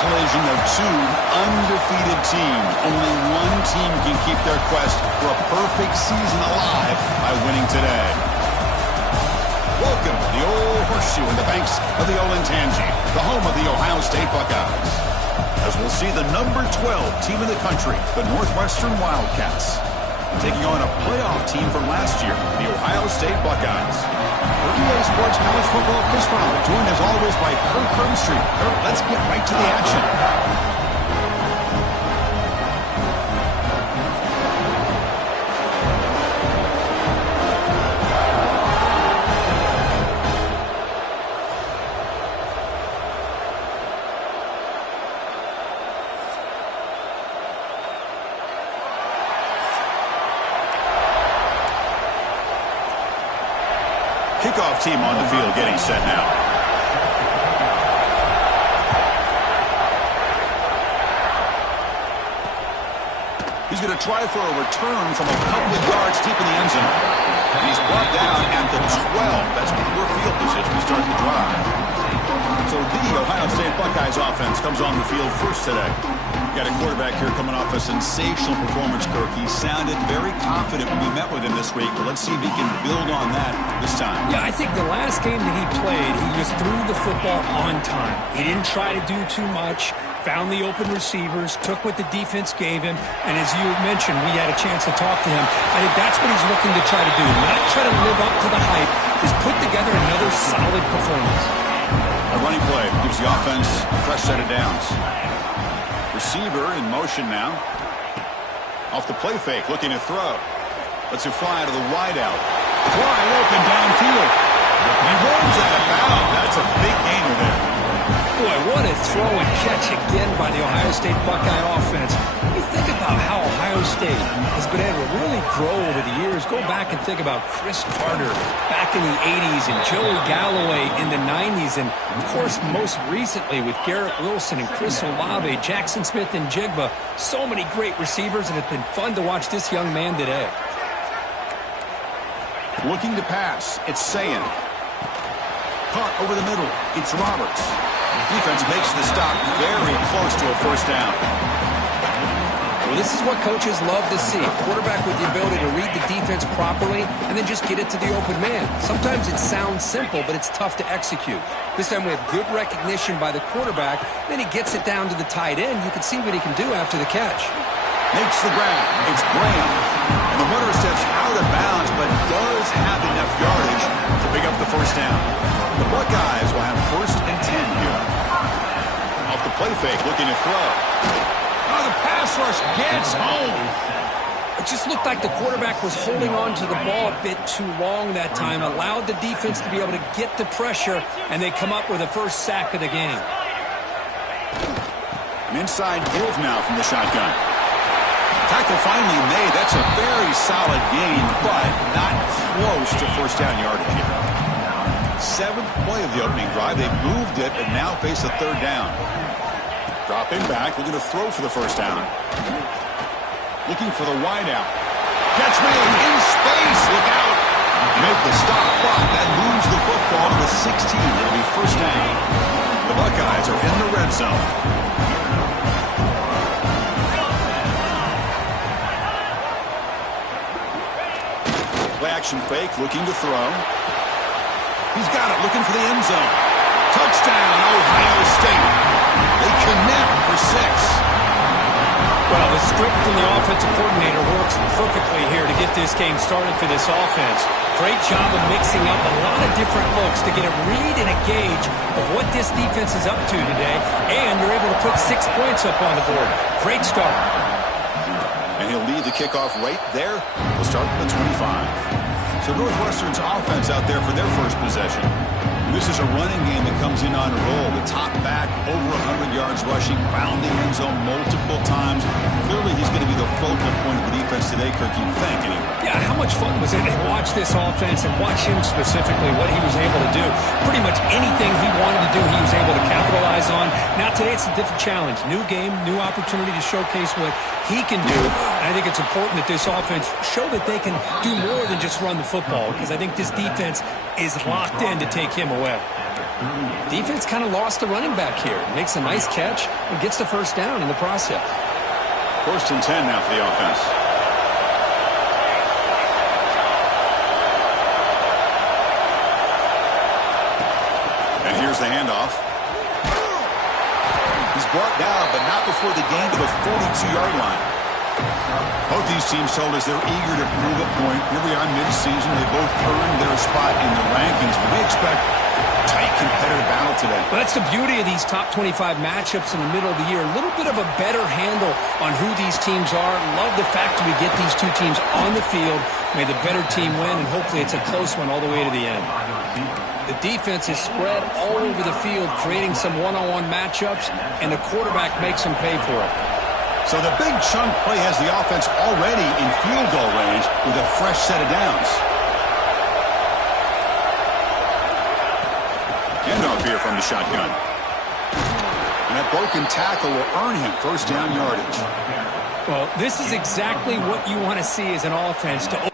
collision of two undefeated teams. Only one team can keep their quest for a perfect season alive by winning today. Welcome to the Old Horseshoe in the banks of the Olentangy, the home of the Ohio State Buckeyes. As we'll see the number 12 team in the country, the Northwestern Wildcats, taking on a playoff team from last year, the Ohio State Buckeyes. For EA Sports College Football, Chris Fowler, joined as always by Kirk Herbstreit. Kirk, let's get right to the action. Kickoff team on the field getting set now. He's going to try for a return from a couple of yards deep in the end zone. And he's brought down at the 12. That's poor field position to start the drive. So the Ohio State Buckeyes offense comes on the field first today. Got a quarterback here coming off a sensational performance, Kirk. He sounded very confident when we met with him this week, but let's see if he can build on that this time. Yeah, I think the last game that he played, he just threw the football on time. He didn't try to do too much, found the open receivers, took what the defense gave him, and as you mentioned, we had a chance to talk to him. I think that's what he's looking to try to do, not try to live up to the hype, just put together another solid performance. A running play gives the offense a fresh set of downs. Receiver in motion now. Off the play fake, looking to throw. Lets it fly to the wide out. Wide open downfield. He rolls out of bounds. That's a big gainer there. Boy, what a throw and catch again by the Ohio State Buckeye offense. You think about how Ohio State has been able to really grow over the years. Go back and think about Chris Carter back in the 80s and Joey Galloway in the 90s. And, of course, most recently with Garrett Wilson and Chris Olave, Jackson Smith and Jigba. So many great receivers, and it's been fun to watch this young man today. Looking to pass. It's Sayin. Caught over the middle. It's Roberts. Defense makes the stop very close to a first down. Well, this is what coaches love to see. A quarterback with the ability to read the defense properly and then just get it to the open man. Sometimes it sounds simple, but it's tough to execute. This time we have good recognition by the quarterback. Then he gets it down to the tight end. You can see what he can do after the catch. Makes the grab. It's Graham. And the runner steps out of bounds, but does have enough yardage to pick up the first down. The Buckeyes will have 1st and 10 here. Off the play fake, looking to throw. Oh, the pass rush gets home. It just looked like the quarterback was holding on to the ball a bit too long that time, allowed the defense to be able to get the pressure, and they come up with a first sack of the game. An inside give now from the shotgun. Tackle finally made. That's a very solid gain, but not close to first down yardage here. 7th play of the opening drive. They moved it and now face a 3rd down. Dropping back, looking to throw for the first down. Looking for the wide out. Catch made in space. Look out. Make the stop, but that moves the football to the 16. It'll be first down. The Buckeyes are in the red zone. Play action fake, looking to throw. He's got it, looking for the end zone. Touchdown, Ohio State. They connect for 6. Well, the script from the offensive coordinator works perfectly here to get this game started for this offense. Great job of mixing up a lot of different looks to get a read and a gauge of what this defense is up to today, and you're able to put 6 points up on the board. Great start. And he'll lead the kickoff right there. We'll start at the 25. So Northwestern's offense out there for their first possession. This is a running game that comes in on a roll. The top back, over 100 yards rushing, found the end zone multiple times. Clearly he's going to be the focal point of the defense today, Kirk, you'd think, anyway. Yeah, how much fun was it to watch this offense and watch him specifically, what he was able to do. Pretty much anything he wanted to do, he was able to capitalize on. Now today it's a different challenge. New game, new opportunity to showcase what he can do. And I think it's important that this offense show that they can do more than just run the football, because I think this defense is locked in to take him away. Defense kind of lost the running back here. Makes a nice catch and gets the first down in the process. 1st and 10 now for the offense. And here's the handoff. He's brought down, but not before the gain to the 42-yard line. Both these teams told us they're eager to prove a point. Here we are mid-season. They both earned their spot in the rankings, but we expect a tight competitive battle today. Well, that's the beauty of these top 25 matchups in the middle of the year. A little bit of a better handle on who these teams are. Love the fact that we get these two teams on the field. May the better team win, and hopefully it's a close one all the way to the end. The defense is spread all over the field, creating some one-on-one matchups, and the quarterback makes them pay for it. So the big chunk play has the offense already in field goal range with a fresh set of downs. Handoff here from the shotgun. And that broken tackle will earn him first down yardage. Well, this is exactly what you want to see as an offense to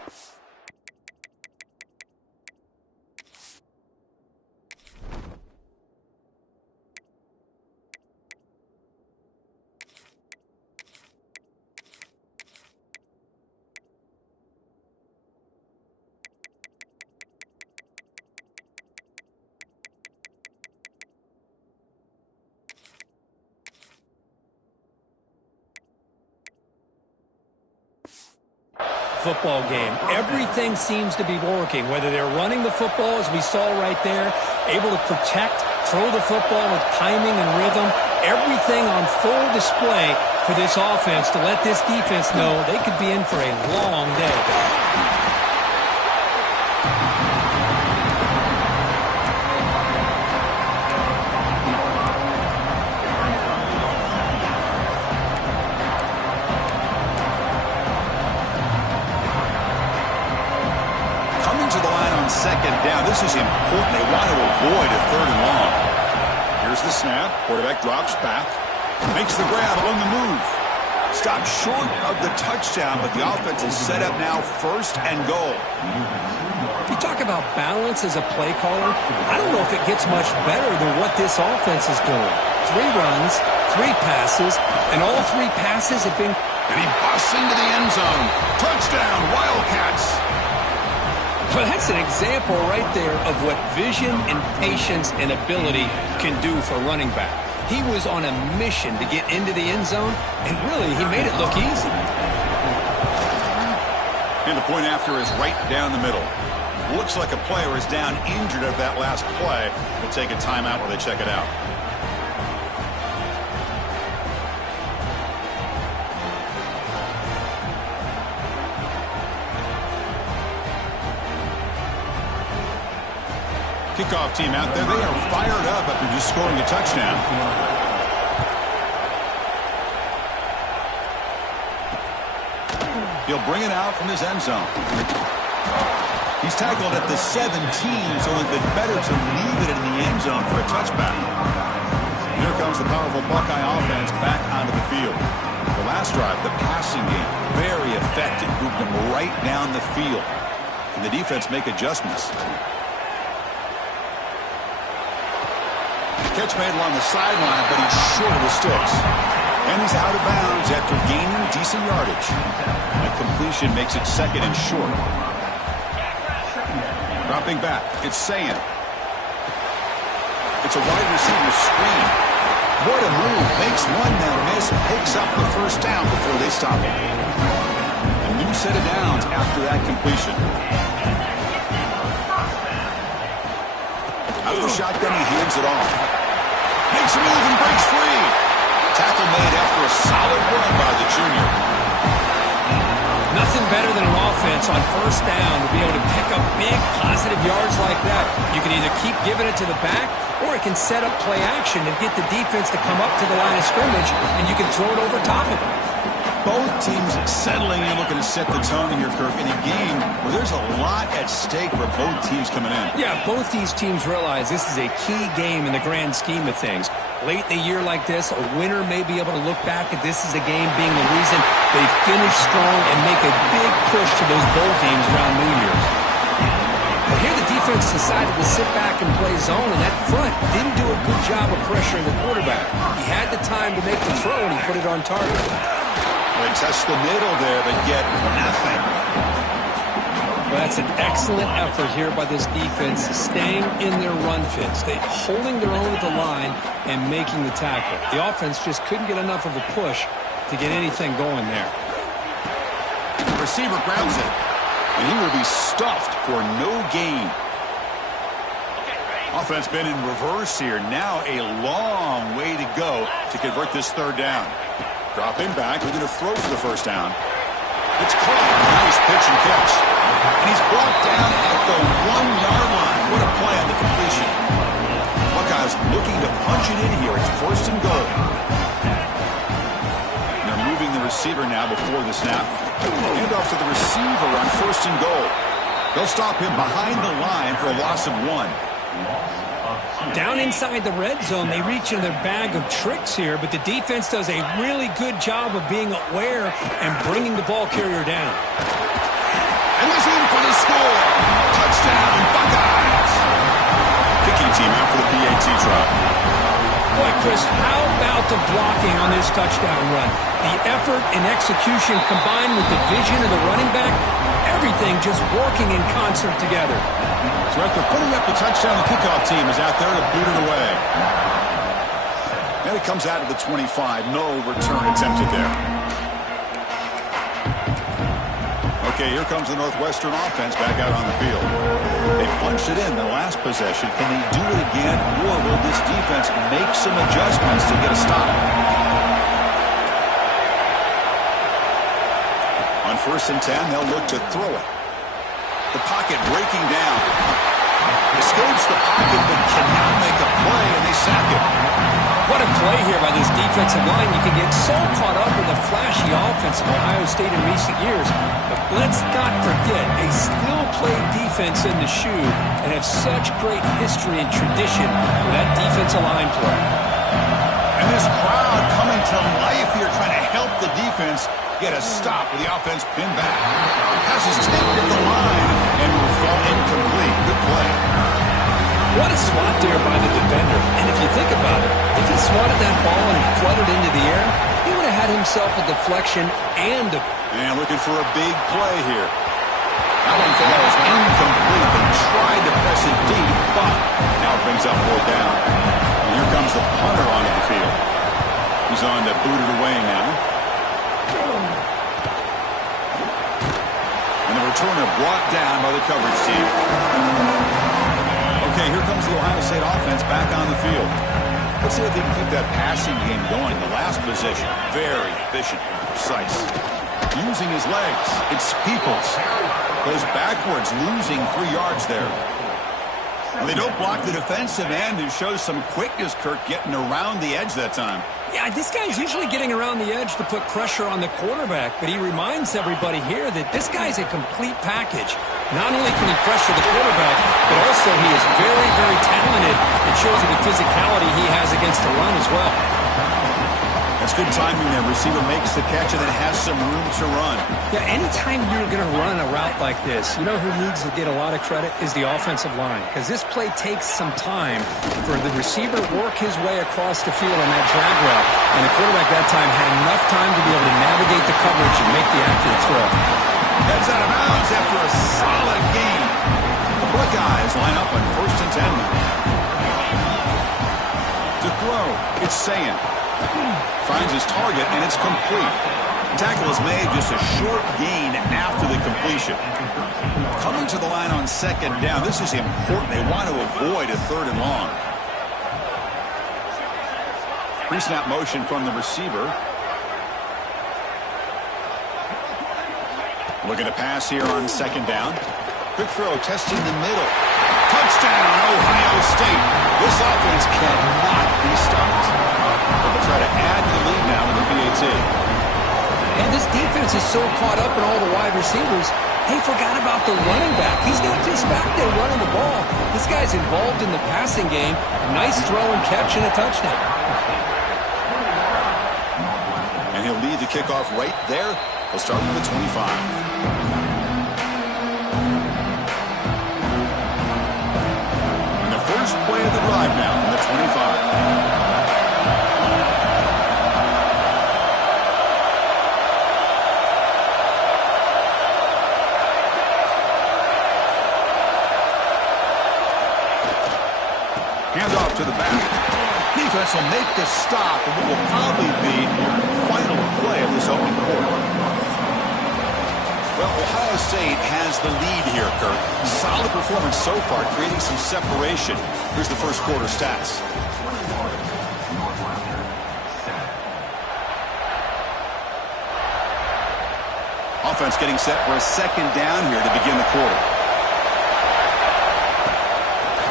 football game. Everything seems to be working, whether they're running the football, as we saw right there, able to protect, throw the football with timing and rhythm, everything on full display for this offense to let this defense know they could be in for a long day. Second down. This is important. They want to avoid a 3rd and long. Here's the snap. Quarterback drops back. Makes the grab on the move. Stopped short of the touchdown, but the offense is set up now 1st and goal. You talk about balance as a play caller. I don't know if it gets much better than what this offense is doing. 3 runs, 3 passes, and all 3 passes have been... And he busts into the end zone. Touchdown, Wildcats. Well, that's an example right there of what vision and patience and ability can do for a running back. He was on a mission to get into the end zone, and really, he made it look easy. And the point after is right down the middle. Looks like a player is down injured at that last play. We'll take a timeout while they check it out. Kickoff team out there. They are fired up after just scoring a touchdown. He'll bring it out from his end zone. He's tackled at the 17, so it's been better to leave it in the end zone for a touchback. Here comes the powerful Buckeye offense back onto the field. The last drive, the passing game, very effective. Moved them right down the field. Can the defense make adjustments? Catch made along the sideline, but he's short of the sticks. And he's out of bounds after gaining decent yardage. A completion makes it 2nd and short. Dropping back, it's Sayan. It's a wide receiver screen. What a move. Makes one, then miss, picks up the first down before they stop him. A new set of downs after that completion. Out of the shotgun, he hands it off. Makes a move and breaks free. Tackle made after a solid run by the junior. Nothing better than an offense on 1st down to be able to pick up big, positive yards like that. You can either keep giving it to the back, or it can set up play action and get the defense to come up to the line of scrimmage, and you can throw it over top of them. Both teams settling in, looking to set the tone here, Kirk, in a game where there's a lot at stake for both teams coming in. Yeah, both these teams realize this is a key game in the grand scheme of things. Late in a year like this, a winner may be able to look back at this as a game being the reason they finish strong and make a big push to those bowl games around New Year's. But here the defense decided to sit back and play zone, and that front didn't do a good job of pressuring the quarterback. He had the time to make the throw, and he put it on target. They touched the middle there, but get nothing. Well, that's an excellent effort here by this defense, staying in their run fits. They holding their own at the line and making the tackle. The offense just couldn't get enough of a push to get anything going there. The receiver grabs it, and he will be stuffed for no gain. Offense been in reverse here. Now a long way to go to convert this third down. Drop him back. We're going to throw for the first down. It's caught. Nice pitch and catch. And he's brought down at the 1-yard line. What a play on the completion. Buckeyes looking to punch it in here. It's first and goal. And they're moving the receiver now before the snap. Hand off to the receiver on first and goal. They'll stop him behind the line for a loss of 1. Down inside the red zone, they reach in their bag of tricks here, but the defense does a really good job of being aware and bringing the ball carrier down. And he's in for the score. Touchdown, Buckeyes. Kicking team out for the PAT try. Boy, Chris, how about the blocking on this touchdown run? The effort and execution combined with the vision of the running back, everything just working in concert together. So after putting up the touchdown, the kickoff team is out there to boot it away. And it comes out of the 25. No return attempted there. Okay, here comes the Northwestern offense back out on the field. They punched it in the last possession. Can they do it again, or will this defense make some adjustments to get a stop? On first and 10, they'll look to throw it. The pocket breaking down. Escapes the pocket, but cannot make a play, and they sack it. What a play here by this defensive line. You can get so caught up in the flashy offense of Ohio State in recent years, but let's not forget a still-play defense in the shoe and have such great history and tradition with that defensive line play. And this crowd coming to life here, trying to help the defense get a stop with the offense pinned back. Pass is tipped at the line and will fall incomplete. Good play. What a swat there by the defender. And if you think about it, if he swatted that ball and flooded into the air, he would have had himself a deflection and a... And looking for a big play here. That one falls incomplete. They tried to press it deep, but now it brings up 4th down. And here comes the punter onto the field. He's on to boot it away now. And the returner brought down by the coverage team. Okay, here comes the Ohio State offense back on the field. Let's see if they can keep that passing game going. The last possession, very efficient and precise. Using his legs, it's Peoples. Goes backwards, losing 3 yards there. Well, they don't block the defensive end, who shows some quickness, Kirk, getting around the edge that time. Yeah, this guy's usually getting around the edge to put pressure on the quarterback, but he reminds everybody here that this guy's a complete package. Not only can he pressure the quarterback, but also he is very, very talented. It shows you the physicality he has against the run as well. That's good timing there. Receiver makes the catch and then has some room to run. Yeah, anytime you're going to run a route like this, you know who needs to get a lot of credit is the offensive line, because this play takes some time for the receiver to work his way across the field on that drag route, and the quarterback that time had enough time to be able to navigate the coverage and make the accurate throw. Heads out of bounds after a solid gain. The Buckeyes line up on first and 10. To throw, it's Sayan. Finds his target, and it's complete. Tackle is made, just a short gain after the completion. Coming to the line on second down, this is important. They want to avoid a 3rd and long. Pre-snap motion from the receiver. Looking to pass here on second down. Quick throw, testing the middle. Touchdown, Ohio State. This offense cannot be stopped. They'll try to add to the lead now with the PAT. And defense is so caught up in all the wide receivers, they forgot about the running back. He's not just back there running the ball. This guy's involved in the passing game. Nice throw and catch and a touchdown. And he'll lead the kickoff right there. He'll start with the 25. First play of the drive now from the 25. Handoff to the back. Defense will make the stop of what will probably be the final play of this opening quarter. Well, Ohio State has the lead here, Kirk. Solid performance so far, creating some separation. Here's the first quarter stats. Offense getting set for a second down here to begin the quarter.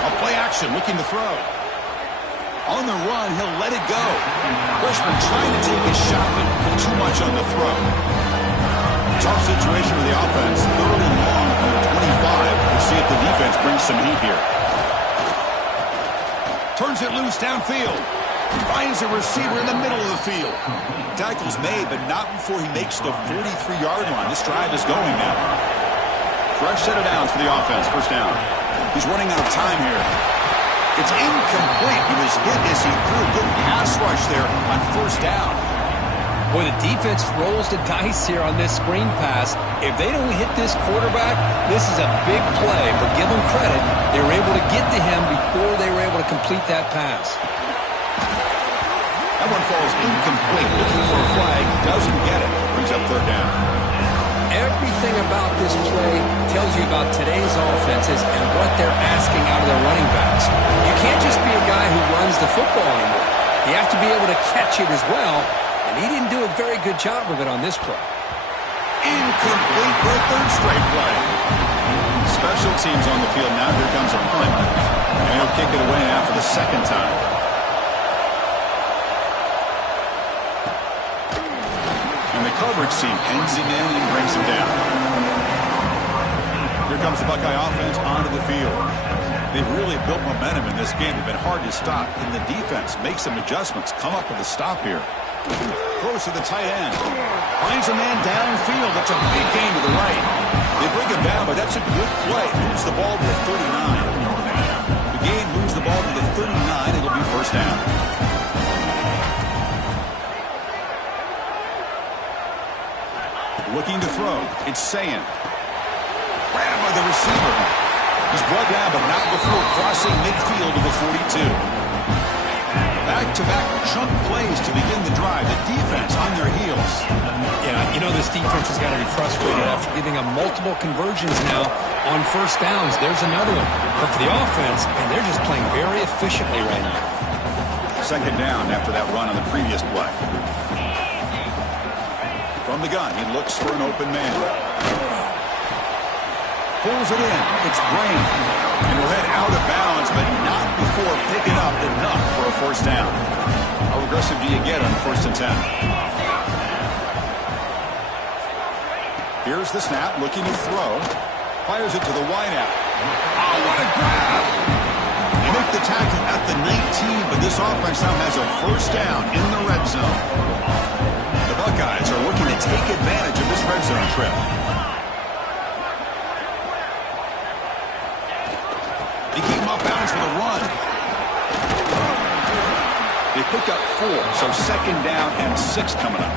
A play action, looking to throw. On the run, he'll let it go. Freshman trying to take a shot, but too much on the throw. Tough situation for the offense. Third and long on the 25. We'll see if the defense brings some heat here. Turns it loose downfield. Finds a receiver in the middle of the field. Tackle's made, but not before he makes the 43-yard line. This drive is going now. Fresh set of downs for the offense. First down. He's running out of time here. It's incomplete. He was hit as he threw a good pass rush there on first down. Boy, the defense rolls the dice here on this screen pass. If they don't hit this quarterback, this is a big play. But give them credit, they were able to get to him before they were able to complete that pass. That one falls incomplete. Looking for a flag. Doesn't get it. Brings up third down. Everything about this play tells you about today's offenses and what they're asking out of their running backs. You can't just be a guy who runs the football anymore. You have to be able to catch it as well. And he didn't do a very good job of it on this play. Incomplete for a third straight play. Special teams on the field now. Here comes a punt. And he'll kick it away now for the second time. And the coverage team pens him in and brings him down. Here comes the Buckeye offense onto the field. They've really built momentum in this game. They've been hard to stop. And the defense makes some adjustments. Come up with a stop here. Throws to the tight end. Finds a man downfield. That's a big gain to the right. They bring him down, but that's a good play. Moves the ball to the 39. The gain moves the ball to the 39. It'll be first down. Looking to throw. It's Sayin. Grabbed by the receiver. He's brought down, but not before crossing midfield to the 42. Back-to-back chunk plays to begin the drive. The defense on their heels. Yeah, you know this defense has got to be frustrated after giving them multiple conversions now on first downs. There's another one. But for the offense, and they're just playing very efficiently right now. Second down after that run on the previous play. From the gun, he looks for an open man. Pulls it in. It's Brain. And we'll head out of bounds, but not before picking up enough for a first down. How aggressive do you get on first and 10? Here's the snap, looking to throw. Fires it to the wideout. Oh, what a grab! They make the tackle at the 19, but this offense now has a first down in the red zone. The Buckeyes are looking to take advantage of this red zone trip. They keep him off balance for the run. They picked up 4, so second down and 6 coming up.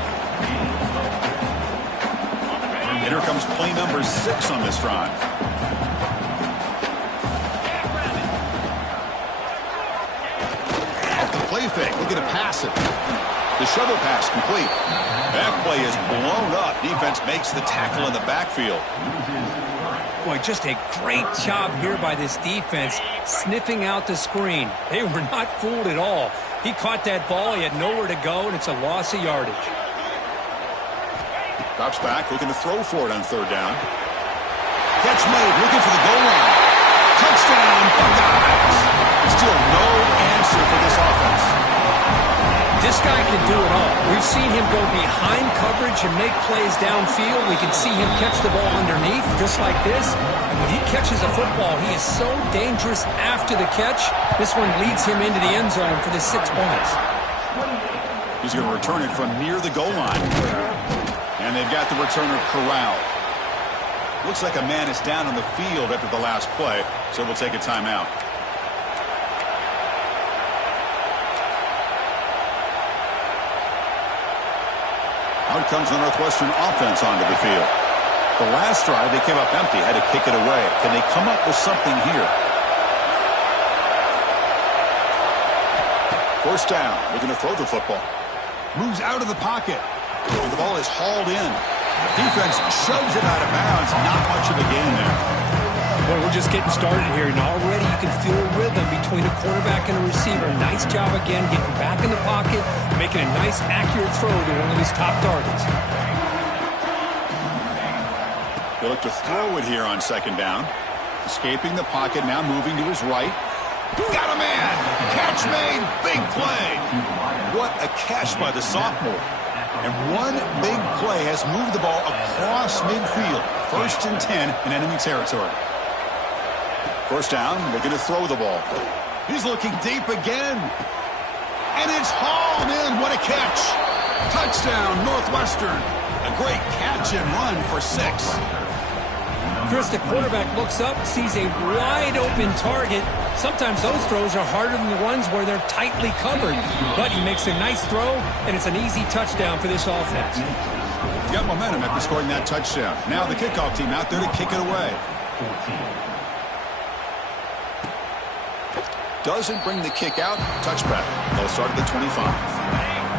And here comes play number 6 on this drive. Off the play fake, looking to pass it. The shovel pass complete. That play is blown up. Defense makes the tackle in the backfield. Boy, just a great job here by this defense, sniffing out the screen. They were not fooled at all. He caught that ball, he had nowhere to go, and it's a loss of yardage. Drops back, looking to throw for it on third down. Catch made, looking for the goal line. Touchdown, Buckeyes. Still no answer for this offense. This guy can do it all. We've seen him go behind coverage and make plays downfield. We can see him catch the ball underneath, just like this. And when he catches a football, he is so dangerous after the catch. This one leads him into the end zone for the 6 points. He's going to return it from near the goal line. And they've got the returner corralled. Looks like a man is down on the field after the last play, so we'll take a timeout. Out comes the Northwestern offense onto the field. The last drive, they came up empty, had to kick it away. Can they come up with something here? First down, looking to throw the football. Moves out of the pocket. The ball is hauled in. Defense shoves it out of bounds. Not much of a gain there. Well, we're just getting started here, and already you can feel a rhythm between a quarterback and a receiver. Nice job again getting back in the pocket, making a nice, accurate throw to one of his top targets. They look to throw it here on second down. Escaping the pocket, now moving to his right. Got a man! Catch made! Big play! What a catch by the sophomore. And one big play has moved the ball across midfield. 1st and 10 in enemy territory. First down, looking to throw the ball. He's looking deep again. And it's hauled in. What a catch. Touchdown, Northwestern. A great catch and run for 6. Chris, the quarterback looks up, sees a wide-open target. Sometimes those throws are harder than the ones where they're tightly covered. But he makes a nice throw, and it's an easy touchdown for this offense. Got momentum after scoring that touchdown. Now the kickoff team out there to kick it away. Doesn't bring the kick out. Touchback. They'll start at the 25.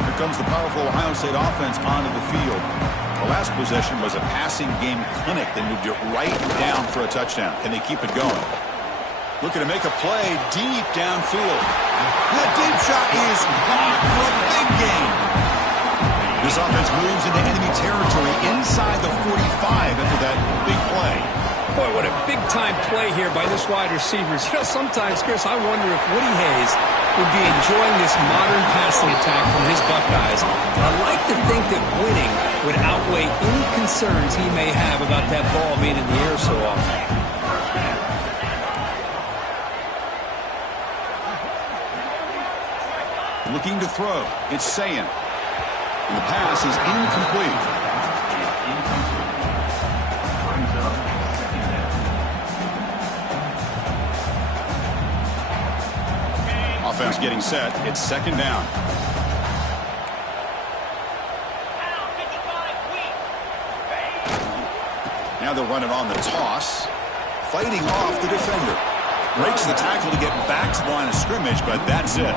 Here comes the powerful Ohio State offense onto the field. The last possession was a passing game clinic. They moved it right down for a touchdown. Can they keep it going? Looking to make a play deep downfield. That deep shot is caught for a big gain. This offense moves into enemy territory inside the 45 after that big play. Boy, what a big-time play here by this wide receiver. You know, sometimes, Chris, I wonder if Woody Hayes would be enjoying this modern passing attack from his Buckeyes. I like to think that winning would outweigh any concerns he may have about that ball being in the air so often. Looking to throw. It's Sayin. And the pass is incomplete. Offense getting set. It's second down. Now they'll run it on the toss. Fighting off the defender. Breaks the tackle to get back to the line of scrimmage, but that's it.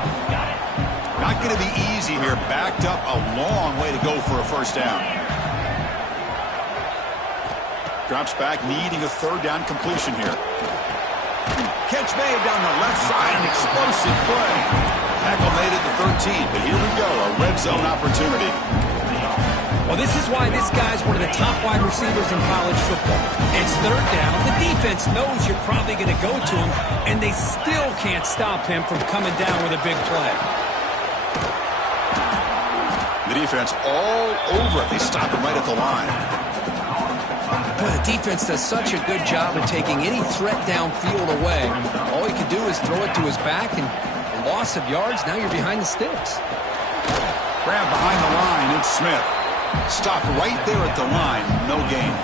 Not going to be easy here. Backed up a long way to go for a first down. Drops back, needing a third down completion here. Catch made down the left side, an explosive play. Tackle made at the 13, but here we go, a red zone opportunity. Well, this is why this guy's one of the top wide receivers in college football. It's third down. The defense knows you're probably going to go to him, and they still can't stop him from coming down with a big play. The defense all over it. They stop him right at the line. Well, the defense does such a good job of taking any threat downfield away. All he can do is throw it to his back, and a loss of yards, now you're behind the sticks. Grab behind the line, it's Smith. Stop right there at the line, no gain.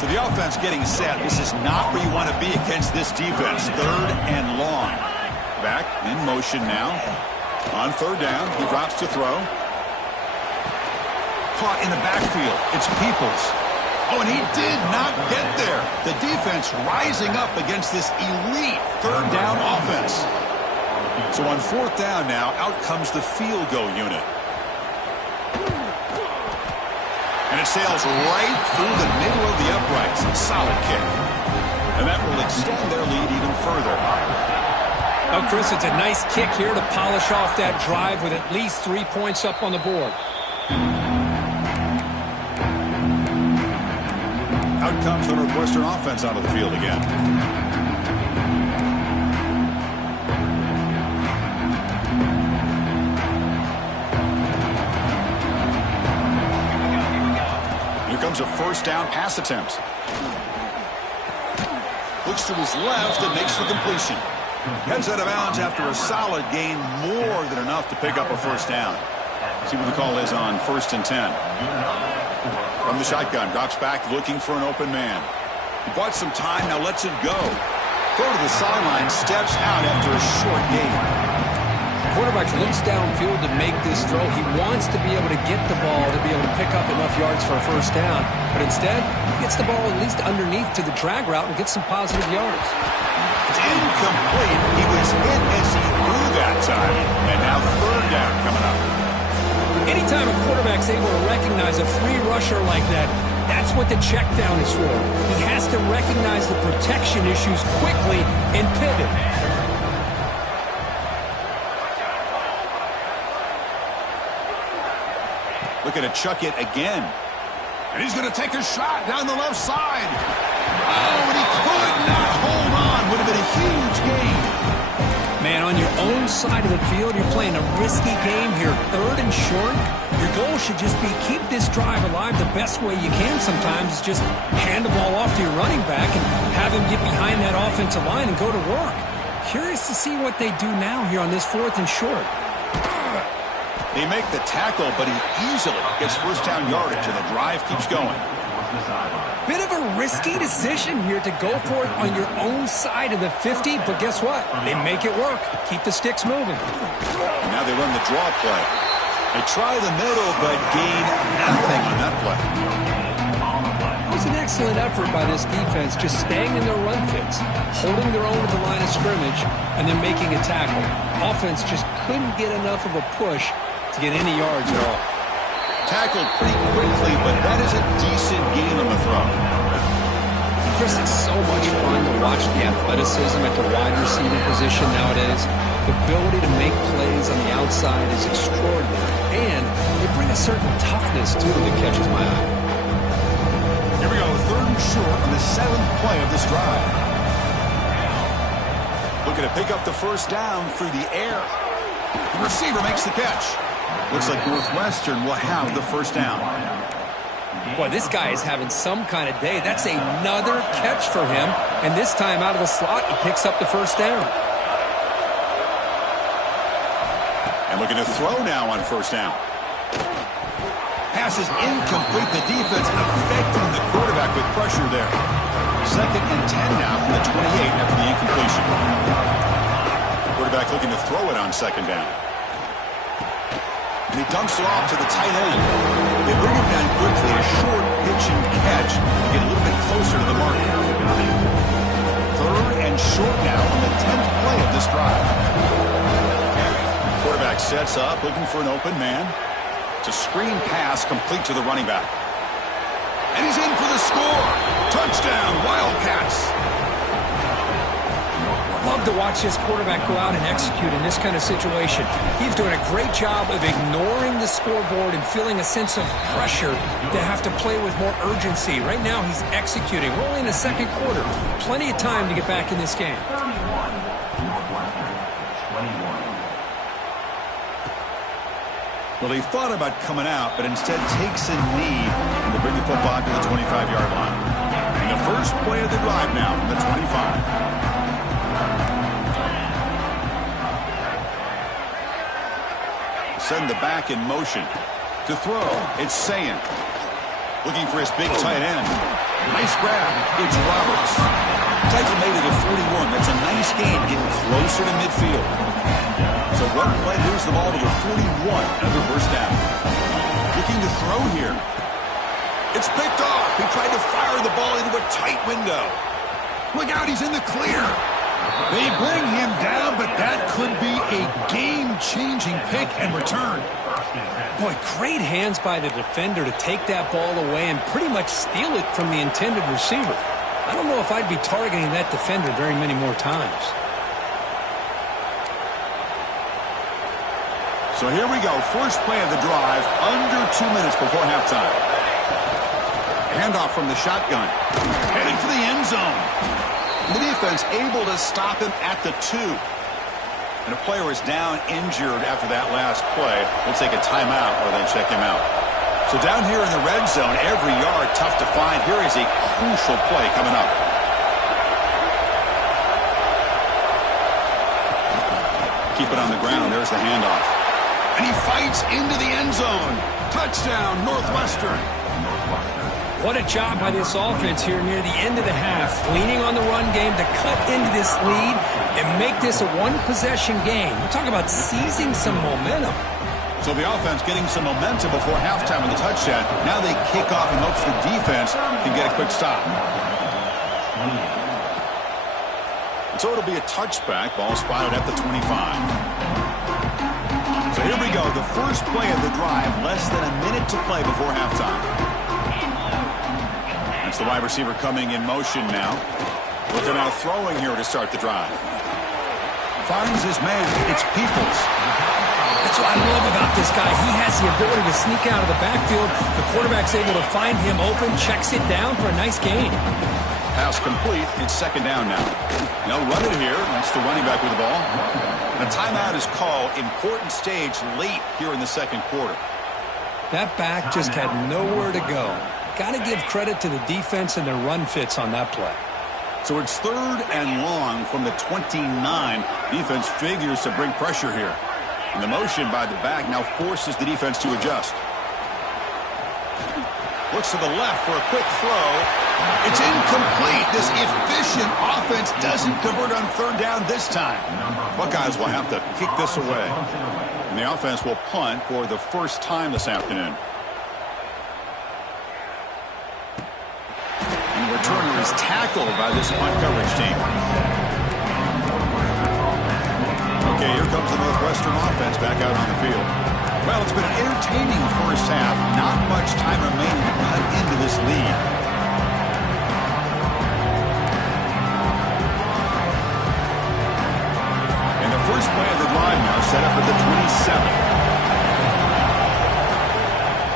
So the offense getting set. This is not where you want to be against this defense. Third and long. Back in motion now. On third down, he drops to throw. Caught in the backfield. It's Peoples. Oh, and he did not get there. The defense rising up against this elite third down offense. So on fourth down now, out comes the field goal unit. And it sails right through the middle of the uprights. Solid kick. And that will extend their lead even further. Oh, Chris, it's a nice kick here to polish off that drive with at least 3 points up on the board. Out comes the Northwestern offense onto the field again. comes a first down pass attempt. Looks to his left and makes the completion. Heads out of bounds after a solid gain, more than enough to pick up a first down. See what the call is on 1st and 10. From the shotgun, drops back looking for an open man. He bought some time, now lets it go. Throw to the sideline, steps out after a short gain. Quarterback looks downfield to make this throw. He wants to be able to get the ball to be able to pick up enough yards for a first down. But instead, he gets the ball at least underneath to the drag route and gets some positive yards. It's incomplete. He was hit as he threw that time. And now third down coming up. Anytime a quarterback's able to recognize a free rusher like that, that's what the check down is for. He has to recognize the protection issues quickly and pivot. Looking to chuck it again. And he's going to take a shot down the left side. Oh, and he could not hold on. Would have been a huge gain. Man, on your own side of the field, you're playing a risky game here. 3rd and short. Your goal should just be keep this drive alive the best way you can sometimes. Is just hand the ball off to your running back and have him get behind that offensive line and go to work. Curious to see what they do now here on this 4th and short. They make the tackle, but he easily gets first down yardage, and the drive keeps going. Bit of a risky decision here to go for it on your own side of the 50, but guess what? They make it work. Keep the sticks moving. And now they run the draw play. They try the middle, but gain nothing on that play. It was an excellent effort by this defense, just staying in their run fits, holding their own at the line of scrimmage, and then making a tackle. Offense just couldn't get enough of a push to get any yards at all. Tackled pretty quickly, but that is a decent gain on the throw. Chris, it's so much fun to watch the athleticism at the wide receiver position nowadays. The ability to make plays on the outside is extraordinary, and they bring a certain toughness, too, that catches my eye. Here we go, 3rd and short on the 7th play of this drive. Looking to pick up the first down through the air. The receiver makes the catch. Looks like Northwestern will have the first down. Boy, this guy is having some kind of day. That's another catch for him. And this time out of the slot, he picks up the first down. And looking to throw now on first down. Pass is incomplete. The defense affecting the quarterback with pressure there. 2nd and 10 now from the 28 after the incompletion. Quarterback looking to throw it on 2nd down. And he dumps it off to the tight end. They bring him down quickly, a short pitch and catch to get a little bit closer to the mark. 3rd and short now on the 10th play of this drive. Quarterback sets up, looking for an open man. It's a screen pass complete to the running back. And he's in for the score. Touchdown, Wildcats. Love to watch this quarterback go out and execute in this kind of situation. He's doing a great job of ignoring the scoreboard and feeling a sense of pressure to have to play with more urgency. Right now, he's executing. We're only in the 2nd quarter. Plenty of time to get back in this game. Well, he thought about coming out, but instead takes a knee and to bring the football to the 25-yard line. And the first play of the drive now from the 25. Send the back in motion. To throw, it's Sayin. Looking for his big tight end. Nice grab. It's Roberts. Tackle made it at 41. That's a nice gain, getting closer to midfield. So one play, moves the ball to the 41. Another first down. Looking to throw here. It's picked off. He tried to fire the ball into a tight window. Look out, he's in the clear. They bring him down, but that could be a game-changing pick and return. Boy, great hands by the defender to take that ball away and pretty much steal it from the intended receiver. I don't know if I'd be targeting that defender very many more times. So here we go. First play of the drive, under 2 minutes before halftime. Handoff from the shotgun. Heading for the end zone. The defense able to stop him at the 2. And a player is down injured after that last play. We'll take a timeout or then check him out. So down here in the red zone, every yard tough to find. Here is a crucial play coming up. Keep it on the ground. There's the handoff. And he fights into the end zone. Touchdown, Northwestern. What a job by this offense here near the end of the half. Leaning on the run game to cut into this lead and make this a one-possession game. We're talking about seizing some momentum. So the offense getting some momentum before halftime with the touchdown. Now they kick off in hopes the defense can get a quick stop. So it'll be a touchback. Ball spotted at the 25. So here we go. The first play of the drive. Less than a minute to play before halftime. That's the wide receiver coming in motion now. Looking out throwing here to start the drive. Finds his man. It's Peoples. That's what I love about this guy. He has the ability to sneak out of the backfield. The quarterback's able to find him open, checks it down for a nice gain. Pass complete. It's second down now. They'll run it here. That's the running back with the ball. A timeout is called. Important stage late here in the second quarter. That back just had nowhere to go. Got to give credit to the defense and their run fits on that play. So it's third and long from the 29. Defense figures to bring pressure here. And the motion by the back now forces the defense to adjust. Looks to the left for a quick throw. It's incomplete. This efficient offense doesn't convert on third down this time. Buckeyes will have to kick this away. And the offense will punt for the first time this afternoon. And the returner is tackled by this punt coverage team. Okay, here comes the Northwestern offense back out on the field. Well, it's been an entertaining first half. Not much time remaining to cut into this lead. And the first play of the drive now set up at the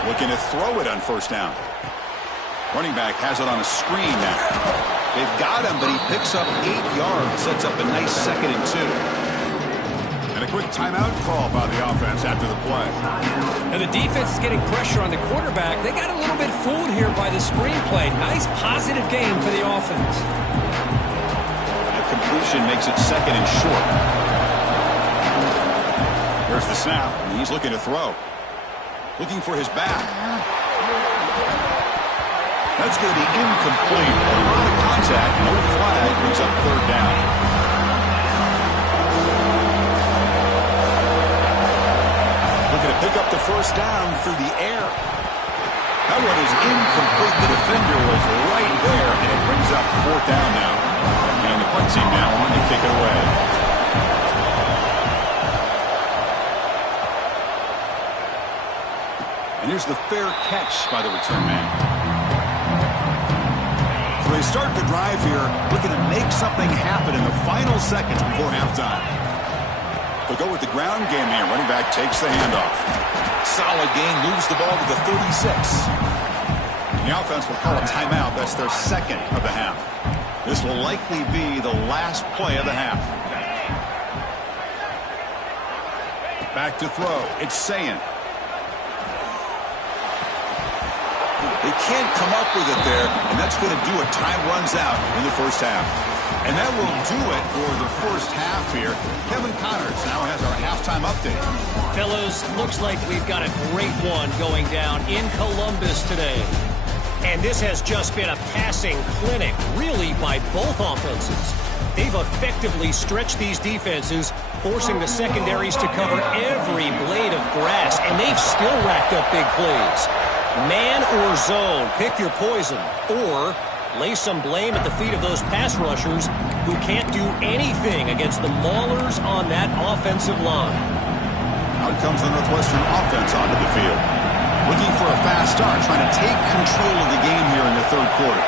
27. Looking to throw it on first down. Running back has it on a screen now. They've got him, but he picks up 8 yards. Sets up a nice 2nd and 2. And a quick timeout call by the offense after the play. And the defense is getting pressure on the quarterback. They got a little bit fooled here by the screenplay. Nice positive game for the offense. That completion makes it 2nd and short. There's the snap. And he's looking to throw. Looking for his back. That's going to be incomplete. A lot of contact. No flag. Brings up third down. Looking to pick up the first down through the air. That one is incomplete. The defender was right there, and it brings up fourth down now. And the punt team now on to kick it away. And here's the fair catch by the return man. So they start the drive here, looking to make something happen in the final seconds before halftime. They'll go with the ground game here. Running back takes the handoff. Solid gain, moves the ball to the 36. And the offense will call a timeout. That's their 2nd of the half. This will likely be the last play of the half. Back to throw. It's Sayin. They can't come up with it there, and that's going to do it. Time runs out in the first half. And that will do it for the first half here. Kevin Connors now has our halftime update. Fellas, looks like we've got a great one going down in Columbus today. And this has just been a passing clinic, really, by both offenses. They've effectively stretched these defenses, forcing the secondaries to cover every blade of grass, and they've still racked up big plays. Man or zone, pick your poison, or lay some blame at the feet of those pass rushers who can't do anything against the maulers on that offensive line. Out comes the Northwestern offense onto the field. Looking for a fast start, trying to take control of the game here in the third quarter.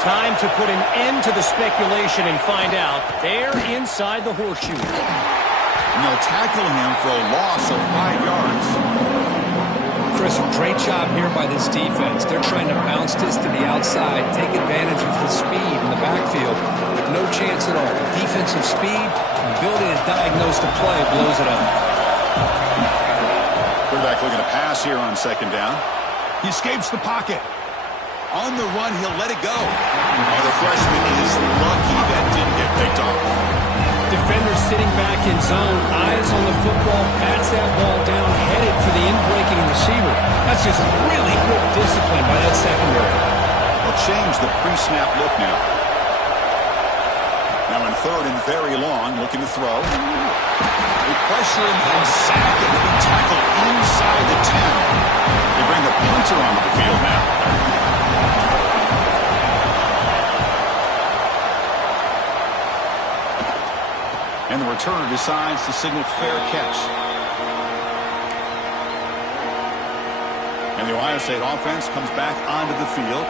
Time to put an end to the speculation and find out. They're inside the horseshoe. And they'll tackle him for a loss of 5 yards. Chris, a great job here by this defense. They're trying to bounce this to the outside, take advantage of his speed in the backfield, with no chance at all. Defensive speed, ability to diagnose the play, blows it up. Quarterback looking to pass here on second down. He escapes the pocket. On the run, he'll let it go. And the freshman is lucky that didn't get picked off. Defender sitting back in zone, eyes on the football, bats that ball down, headed for the in-breaking receiver. That's just really good discipline by that secondary. They'll change the pre-snap look now. Now in third and very long, looking to throw. They pressure him and sack him. He'll be tackled inside the 10. They bring the punter onto the field now. And the returner decides to signal fair catch. And the Ohio State offense comes back onto the field.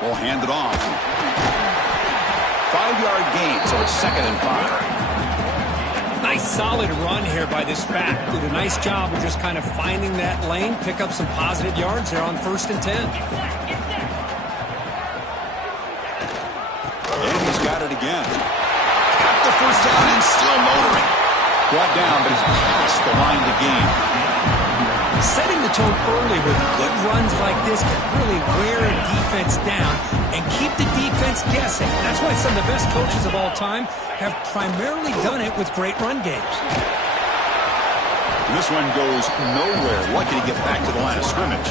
We'll hand it off. 5-yard gain, so it's 2nd and 5. Nice solid run here by this back. Did a nice job of just kind of finding that lane, pick up some positive yards there on 1st and 10. And he's got it again. Got the first down and still motoring. Brought down, but he's past the line to gain. Setting the tone early with good runs like this can really wear a defense down and keep the defense guessing. That's why some of the best coaches of all time have primarily done it with great run games. This one goes nowhere. Lucky to get back to the line of scrimmage.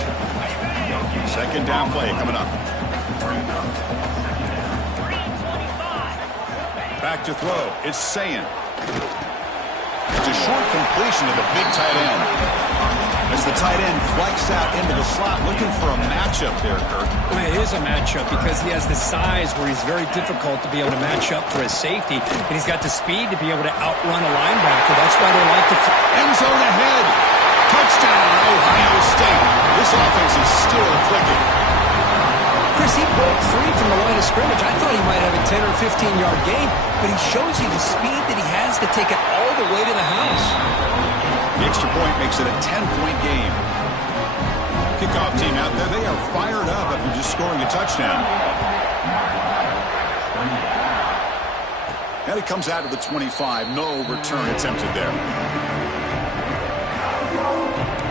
2nd down play coming up. Back to throw. It's Sayin. It's a short completion to the big tight end. As the tight end flex out into the slot, looking for a matchup there, Kirk. Well, it is a matchup because he has the size where he's very difficult to be able to match up for his safety, and he's got the speed to be able to outrun a linebacker. That's why they like to... End zone ahead. Touchdown, Ohio State. This offense is still clicking. Chris, he broke free from the line of scrimmage. I thought he might have a 10 or 15-yard gain, but he shows you the speed that he has to take it all the way to the house. The extra point makes it a 10-point game. Kickoff team out there, they are fired up after just scoring a touchdown. And it comes out of the 25. No return attempted there.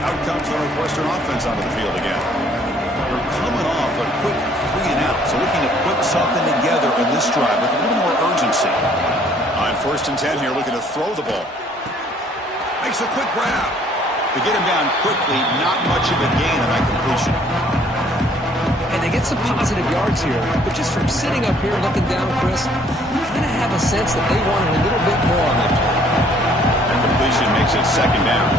Out comes the Northwestern offense onto the field again. They're coming off a quick 3 and out, so looking to put something together in this drive with a little more urgency. On 1st and 10 here, looking to throw the ball. Makes a quick grab. To get him down quickly, not much of a gain on that completion. And they get some positive yards here, but just from sitting up here looking down, Chris, you kind of have a sense that they wanted a little bit more on that play. That completion makes it 2nd down.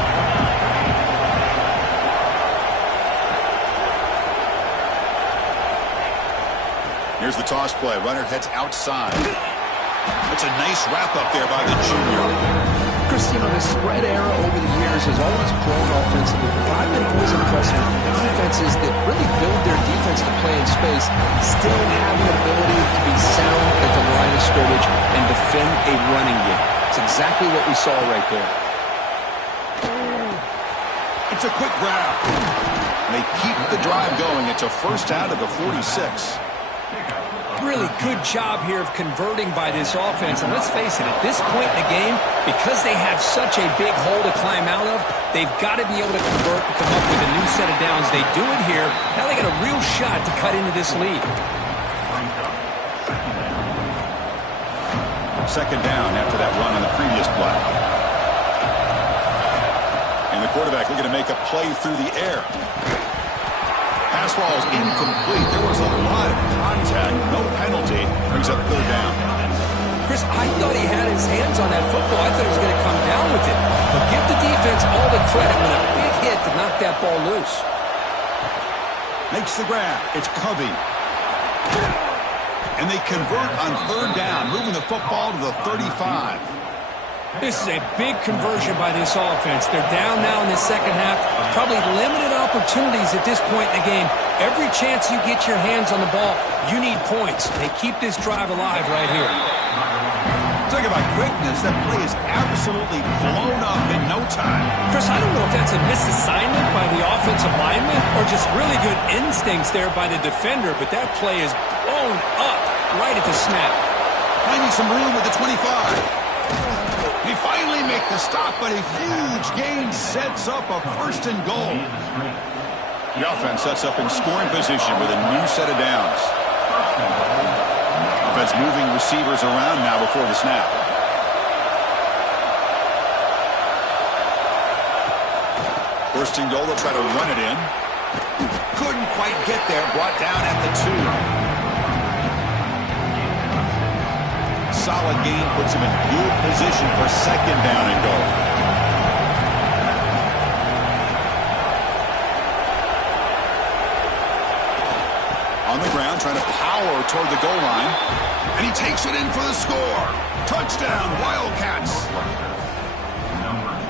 Here's the toss play. Runner heads outside. It's a nice wrap up there by the junior. Chris, you know, the spread era over the years has always grown offensively, but I've been always impressed with defenses that really build their defense to play in space, still have the ability to be sound at the line of scrimmage and defend a running game. It's exactly what we saw right there. It's a quick grab. They keep the drive going. It's a first out of the 46. Really good job here of converting by this offense. And let's face it, at this point in the game, because they have such a big hole to climb out of, they've got to be able to convert and come up with a new set of downs. They do it here. Now they got a real shot to cut into this lead. 2nd down after that run on the previous play. And the quarterback looking to make a play through the air. Pass ball is incomplete. There was a lot of contact. No penalty. Brings up 3rd down. Chris, I thought he had his hands on that football. I thought he was going to come down with it. But give the defense all the credit with a big hit to knock that ball loose. Makes the grab. It's Covey. And they convert on 3rd down, moving the football to the 35. This is a big conversion by this offense. They're down now in the second half. Probably limited opportunities at this point in the game. Every chance you get your hands on the ball, you need points. They keep this drive alive right here. Talk about quickness. That play is absolutely blown up in no time. Chris, I don't know if that's a misassignment by the offensive lineman or just really good instincts there by the defender, but that play is blown up right at the snap. Finding some room at the 25. He finally makes the stop, but a huge gain sets up a 1st and goal. The offense sets up in scoring position with a new set of downs. Offense moving receivers around now before the snap. First and goal, they'll try to run it in. Couldn't quite get there, brought down at the 2. Solid gain puts him in good position for 2nd down and goal. On the ground, trying to power toward the goal line. And he takes it in for the score. Touchdown, Wildcats.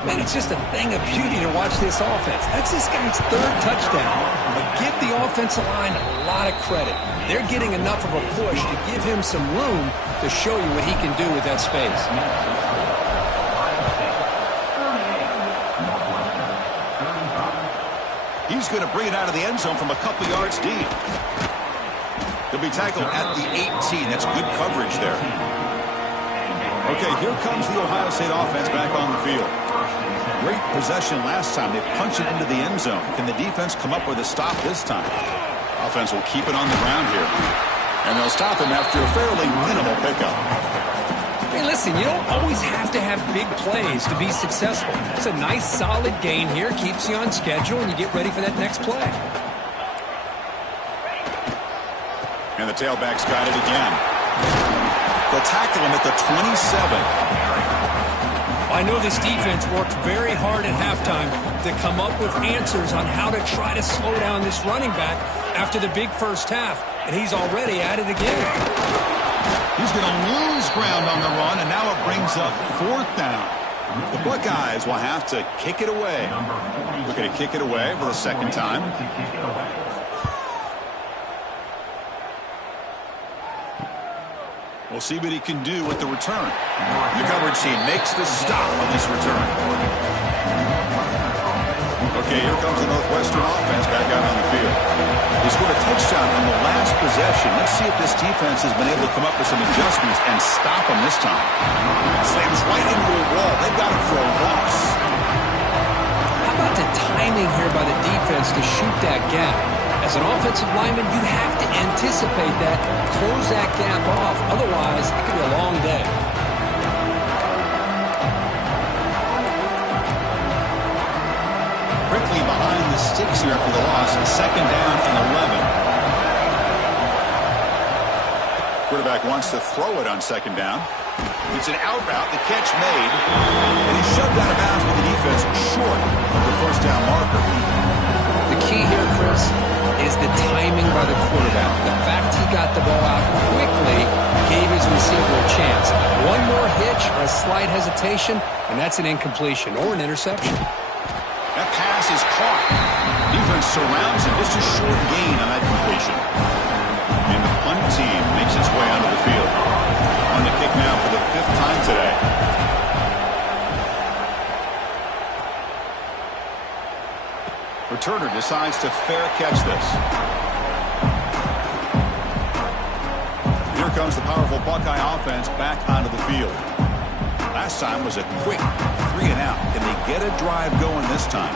Man, it's just a thing of beauty to watch this offense. That's this guy's 3rd touchdown. But give the offensive line a lot of credit. They're getting enough of a push to give him some room to show you what he can do with that space. He's going to bring it out of the end zone from a couple yards deep. He'll be tackled at the 18. That's good coverage there. Okay, here comes the Ohio State offense back on the field. Great possession last time. They punch it into the end zone. Can the defense come up with a stop this time? Offense will keep it on the ground here. And they'll stop him after a fairly minimal pickup. Hey, listen, you don't always have to have big plays to be successful. It's a nice, solid gain here. Keeps you on schedule, and you get ready for that next play. And the tailback's got it again. They'll tackle him at the 27. I know this defense worked very hard at halftime to come up with answers on how to try to slow down this running back after the big first half, and he's already at it again. He's going to lose ground on the run, and now it brings up 4th down. The Buckeyes will have to kick it away. Looking to kick it away for the 2nd time. We'll see what he can do with the return. The coverage team makes the stop on this return. Okay, here comes the Northwestern offense back out on the field. They scored a touchdown on the last possession. Let's see if this defense has been able to come up with some adjustments and stop them this time. Slams right into a wall. They've got it for a loss. How about the timing here by the defense to shoot that gap? As an offensive lineman, you have to anticipate that, close that gap off. Otherwise, it could be a long day. Quickly behind the sticks here after the loss. 2nd down and 11. Quarterback wants to throw it on 2nd down. It's an out route. The catch made. And he's shoved out of bounds with the defense short of the 1st down marker. The key here, Chris, is the timing by the quarterback. The fact he got the ball out quickly gave his receiver a chance. One more hitch or a slight hesitation, and that's an incompletion or an interception. That pass is caught. Defense surrounds him. Just a short gain on that completion. And the punt team makes its way onto the field. On the kick now for the 5th time today. Returner decides to fair catch this. Here comes the powerful Buckeye offense back onto the field. Last time was a quick 3 and out. Can they get a drive going this time?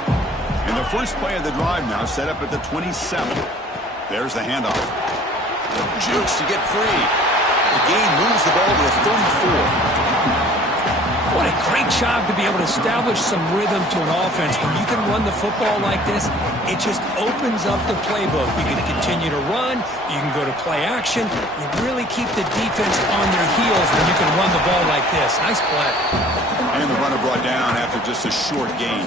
And the first play of the drive now set up at the 27. There's the handoff. Jukes to get free. The gain moves the ball to the 34. What a great job to be able to establish some rhythm to an offense. When you can run the football like this, it just opens up the playbook. You can continue to run. You can go to play action. You really keep the defense on their heels when you can run the ball like this. Nice play. And the runner brought down after just a short gain.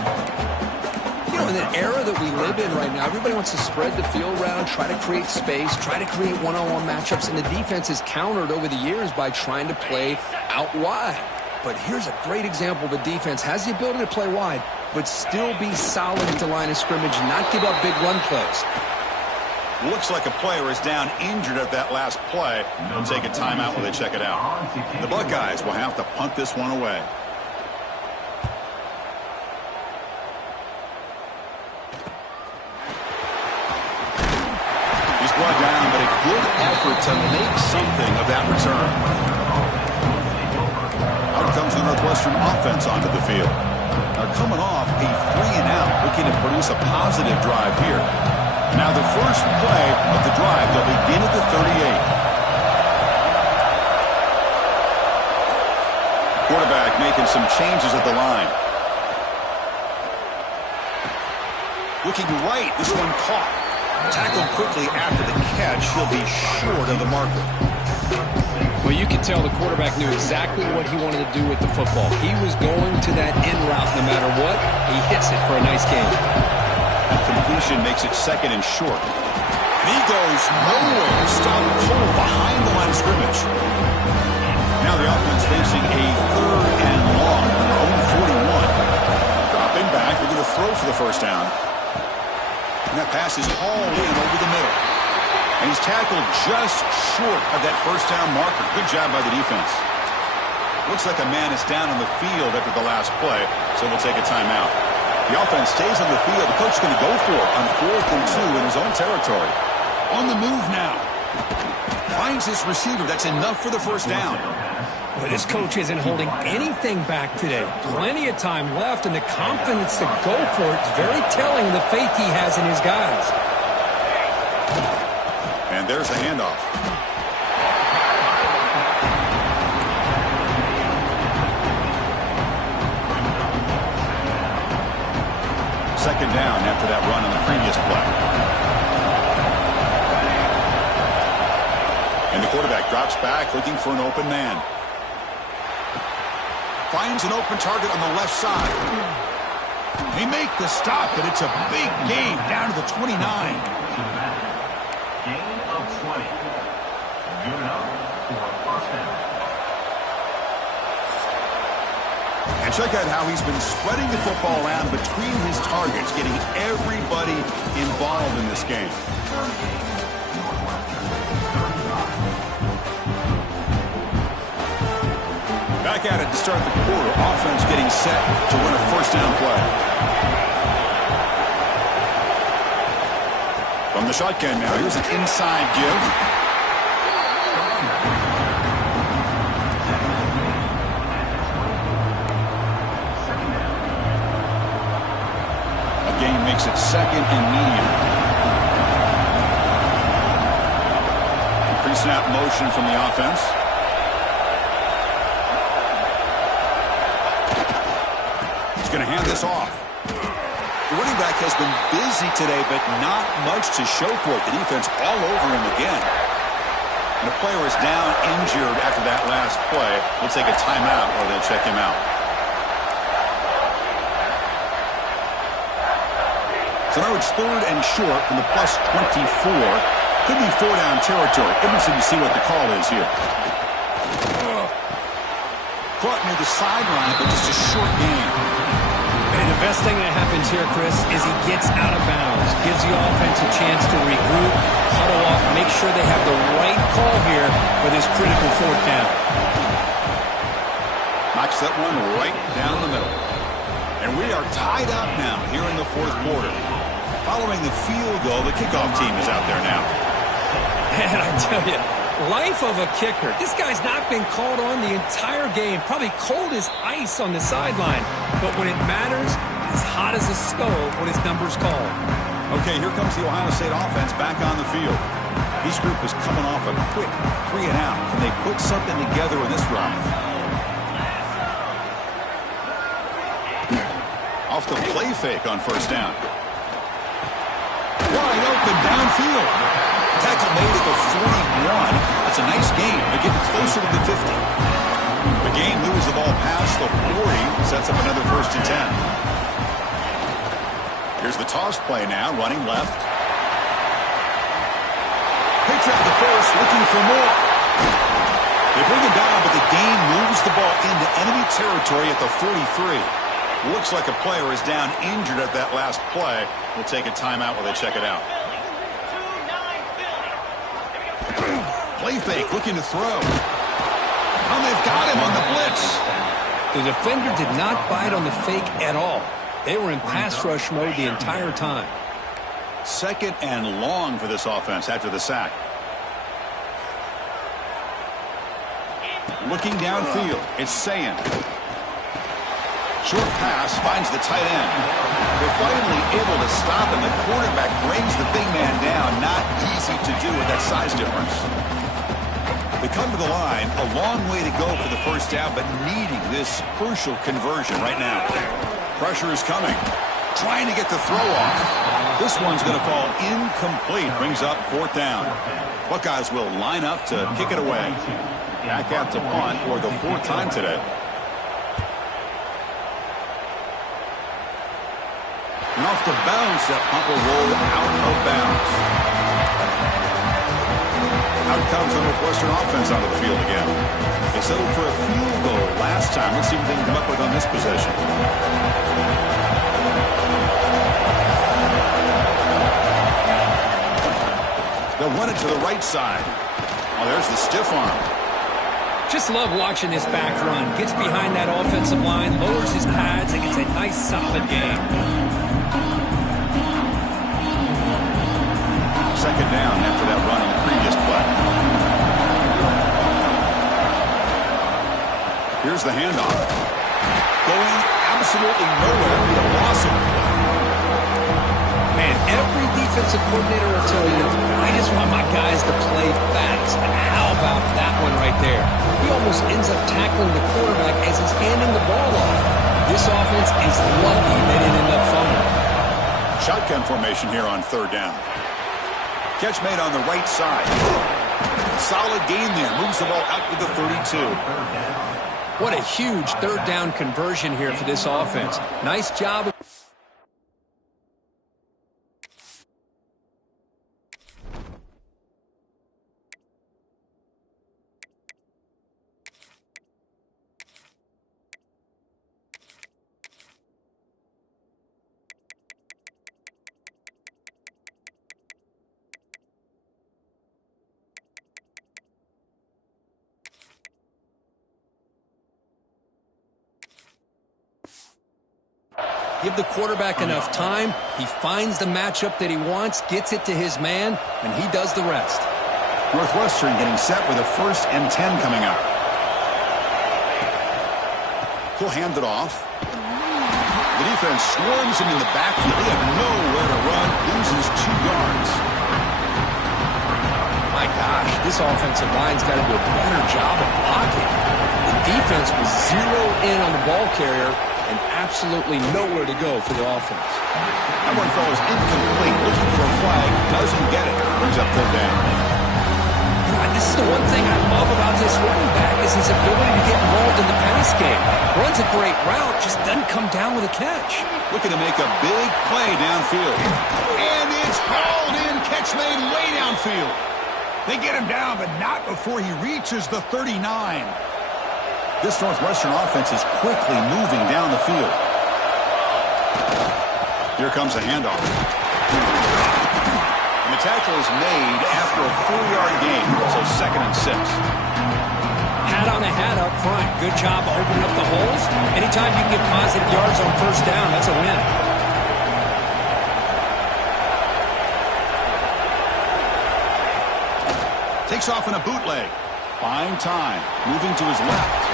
You know, in the era that we live in right now, everybody wants to spread the field around, try to create space, try to create one-on-one matchups, and the defense is countered over the years by trying to play out wide. But here's a great example. The defense has the ability to play wide, but still be solid at the line of scrimmage, not give up big run plays. Looks like a player is down injured at that last play. They'll take a timeout while they check it out. The Buckeyes will have to punt this one away. He's brought down, but a good effort to make something of that return. comes the Northwestern offense onto the field. They're coming off a 3-and-out, looking to produce a positive drive here. Now the first play of the drive, they'll begin at the 38. Quarterback making some changes at the line. Looking right, this one caught. Tackled quickly after the catch. He'll be short of the marker. Well, you can tell the quarterback knew exactly what he wanted to do with the football. He was going to that in route no matter what. He hits it for a nice gain. That completion makes it second and short. And he goes nowhere. Stop cold behind the line of scrimmage. Now the offense facing a 3rd and long on their own 41. Dropping back, looking to throw for the first down. And that pass is hauled in over the middle. And he's tackled just short of that first down marker. Good job by the defense. Looks like a man is down on the field after the last play, so we'll take a timeout. The offense stays on the field. The coach is going to go for it on 4th and 2 in his own territory. On the move now. Finds his receiver. That's enough for the first down. But this coach isn't holding anything back today. Plenty of time left, and the confidence to go for it is very telling of the faith he has in his guys. And there's the handoff. Second down after that run on the previous play. And the quarterback drops back looking for an open man. Finds an open target on the left side. They make the stop, but it's a big gain down to the 29. Gain of 20. Good enough for a first down. And check out how he's been spreading the football around between his targets, getting everybody involved in this game. Back at it to start the quarter. Offense getting set to win a first down play. From the shotgun now, here's an inside give. A gain makes it second and medium. Pre-snap motion from the offense. He's going to hand this off. The running back has been busy today, but not much to show for it. The defense all over him again. And the player is down injured after that last play. We'll take a timeout or they'll check him out. So now it's 3rd and short from the plus 24. Could be 4-down territory. Interesting to see what the call is here. Caught near the sideline, but just a short gain. And the best thing that happens here, Chris, is he gets out of bounds, gives the offense a chance to regroup, huddle up, make sure they have the right call here for this critical 4th down. Knocks that one right down the middle. And we are tied up now here in the 4th quarter. Following the field goal, the kickoff team is out there now. And I tell you, life of a kicker. This guy's not been called on the entire game. Probably cold as ice on the sideline. But when it matters, he's hot as a stove when his number's called. Okay, here comes the Ohio State offense back on the field. This group is coming off a quick 3-and-out. Can they put something together in this drive? Off the play fake on first down. Wide open downfield. Tackle made at the 41. That's a nice gain. They're getting closer to the 50. The game moves the ball past the 40. Sets up another 1st and 10. Here's the toss play now, running left. Picks out the first, looking for more. They bring him down, but the game moves the ball into enemy territory at the 43. Looks like a player is down injured at that last play. We'll take a timeout while they check it out. Play fake, looking to throw. Oh, they've got him on the blitz. The defender did not bite on the fake at all. They were in pass rush mode the entire time. 2nd and long for this offense after the sack. Looking downfield, it's Sayan. Short pass finds the tight end. They're finally able to stop him. The quarterback brings the big man down. Not easy to do with that size difference. They come to the line, a long way to go for the first down, but needing this crucial conversion right now. Pressure is coming. Trying to get the throw off. This one's going to fall incomplete. Brings up fourth down. Buckeyes will line up to kick it away. Back out to punt for the fourth time today. And off the bounce, that punt will roll out of bounds. Out comes the Northwestern offense out of the field again. They settled for a field goal last time. Let's see what they can come up with on this possession. They'll run it to the right side. Oh, there's the stiff arm. Just love watching this back run. Gets behind that offensive line, lowers his pads, and gets a nice, solid game. Second down after that run on the previous play. Here's the handoff. Going absolutely nowhere. Be a loss of it. Man, every defensive coordinator will tell you, I just want my guys to play fast. And how about that one right there? He almost ends up tackling the quarterback as he's handing the ball off. This offense is lucky they didn't end up fumbling. Shotgun formation here on third down. Catch made on the right side. Solid gain there. Moves the ball out to the 32. What a huge third down conversion here for this offense. Nice job. Give the quarterback enough time. He finds the matchup that he wants, gets it to his man, and he does the rest. Northwestern getting set with a 1st and 10 coming up. He'll hand it off. The defense swarms him in the backfield. They have nowhere to run. Loses 2 yards. My gosh, this offensive line's got to do a better job of blocking. The defense was zeroed in on the ball carrier and absolutely nowhere to go for the offense. That one falls incomplete. Looking for a flag. Doesn't get it. Brings up third down. God, this is the one thing I love about this running back is his ability to get involved in the pass game. Runs a great route, just doesn't come down with a catch. Looking to make a big play downfield. And it's hauled in. Catch made way downfield. They get him down, but not before he reaches the 39. This Northwestern offense is quickly moving down the field. Here comes a handoff. And the tackle is made after a 4-yard gain, so 2nd and 6. Hat on a hat up front. Good job of opening up the holes. Anytime you can get positive yards on first down, that's a win. Takes off in a bootleg. Buying time. Moving to his left.